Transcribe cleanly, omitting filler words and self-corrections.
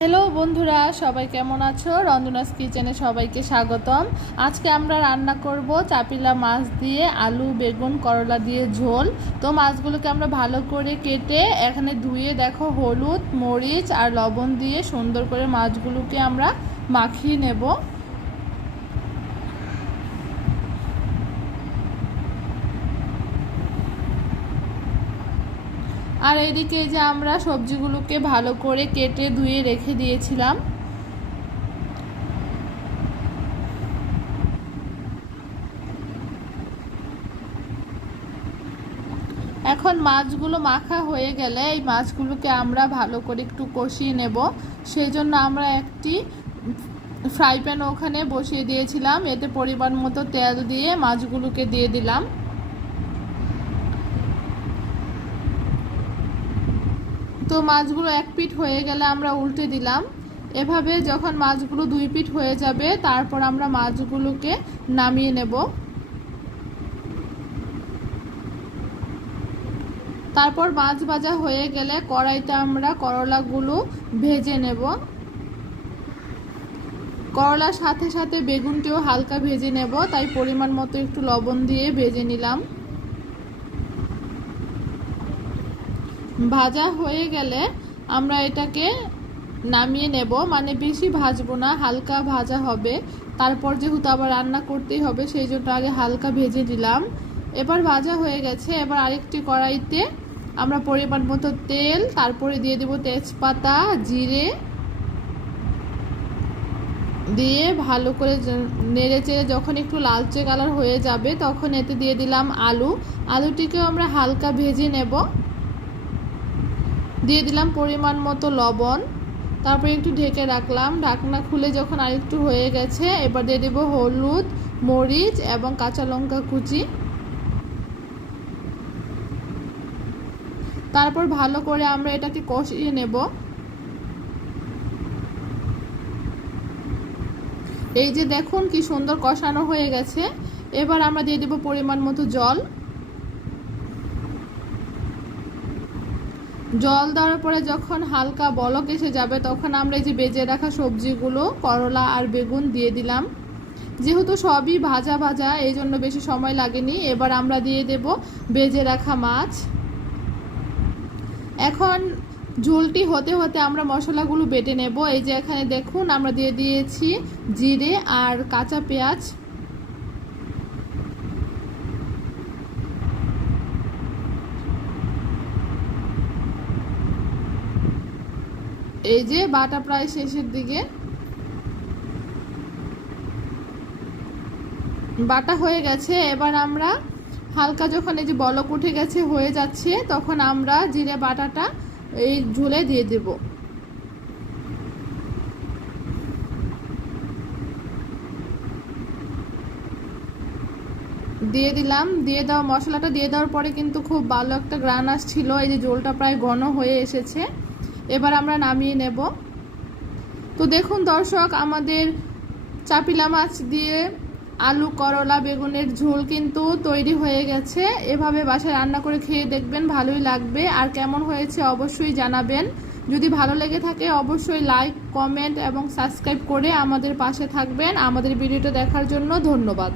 Hello বন্ধুরা, সবাই কেমন আছো? রন্ধনাস কিচেনে সবাইকে স্বাগতম। আজকে আমরা রান্না করব চাপিলা মাছ দিয়ে আলু, বেগুন, করলা দিয়ে ঝোল। তো মাছগুলোকে আমরা ভালো করে কেটে এখানে ধুয়ে দেখো হলুদ, মরিচ আর লবণ দিয়ে সুন্দর করে মাছগুলোকে আমরা মাখিয়ে নেব। আর এদিকে যে আমরা সবজিগুলোকে ভালো করে কেটে ধুয়ে রেখে দিয়েছিলাম। এখন মাছগুলো মাখা হয়ে গেলে এই মাছগুলোকে আমরা ভালো করে একটু কষিয়ে নেব। সেই জন্য আমরা একটি ফ্রাই প্যান ওখানে বসিয়ে দিয়েছিলাম, এতে পরিমাণ মতো তেল দিয়ে মাছগুলোকে দিয়ে দিলাম। তো মাছগুলো এক পিঠ হয়ে গেলে আমরা উল্টে দিলাম। এভাবে যখন মাছগুলো দুই পিঠ হয়ে যাবে তারপর আমরা মাছগুলোকে নামিয়ে নেব। তারপর মাছ ভাজা হয়ে গেলে কড়াইতে আমরা করলাগুলো ভেজে নেব। করলার সাথে সাথে বেগুনটিও হালকা ভেজে নেব, তাই পরিমাণ মতো একটু লবণ দিয়ে ভেজে নিলাম। ভাজা হয়ে গেলে আমরা এটাকে নামিয়ে নেব, মানে বেশি ভাজবো না, হালকা ভাজা হবে। তারপর যেহেতু আবার রান্না করতেই হবে সেই জন্য আগে হালকা ভেজে দিলাম। এবার ভাজা হয়ে গেছে। এবার আরেকটি কড়াইতে আমরা পরিমাণ মতো তেল, তারপরে দিয়ে দেব তেজপাতা, জিরে দিয়ে ভালো করে নেড়ে চেড়ে যখন একটু লালচে কালার হয়ে যাবে তখন এতে দিয়ে দিলাম আলুটিকেও আমরা হালকা ভেজে নেব। দিয়ে দিলাম পরিমাণ মতো লবণ, তারপরে একটু ঢেকে রাখলাম। ঢাকনা খুলে যখন আরেকটু হয়ে গেছে এবার দিয়ে দেব হলুদ, মরিচ এবং কাঁচা লঙ্কা কুচি। তারপর ভালো করে আমরা এটাকে কষিয়ে নেব। এই যে দেখুন কি সুন্দর কষানো হয়ে গেছে। এবার আমরা দিয়ে দেব পরিমাণ মতো জল। জল দেওয়ার পরে যখন হালকা বলক এসে যাবে তখন আমরা এই যে ভেজে রাখা সবজিগুলো, করলা আর বেগুন দিয়ে দিলাম। যেহেতু সবই ভাজা ভাজা এই জন্য বেশি সময় লাগেনি। এবার আমরা দিয়ে দেব ভেজে রাখা মাছ। এখন ঝোলটি হতে হতে আমরা মশলাগুলো বেটে নেব। এই যে এখানে দেখুন আমরা দিয়ে দিয়েছি জিরে আর কাঁচা পেঁয়াজ। এই যে বাটা প্রায় শেষের দিকে, বাটা হয়ে গেছে। এবার আমরা হালকা যখন এই যে বলক উঠে গেছে, হয়ে যাচ্ছে, তখন আমরা জিরে বাটাটা এই ঝোলে দিয়ে দেব। দিয়ে দিলাম। দিয়ে দেওয়া মশলাটা দিয়ে দেওয়ার পরে কিন্তু খুব ভালো একটা গ্রান আসছিল। এই যে ঝোলটা প্রায় ঘন হয়ে এসেছে। এবার আমরা নামিয়ে নেব। তো দেখুন দর্শক, আমাদের চাপিলা মাছ দিয়ে আলু, করলা, বেগুনের ঝোল কিন্তু তৈরি হয়ে গেছে। এভাবে বাসায় রান্না করে খেয়ে দেখবেন, ভালোই লাগবে। আর কেমন হয়েছে অবশ্যই জানাবেন। যদি ভালো লেগে থাকে অবশ্যই লাইক, কমেন্ট এবং সাবস্ক্রাইব করে আমাদের পাশে থাকবেন। আমাদের ভিডিওটা দেখার জন্য ধন্যবাদ।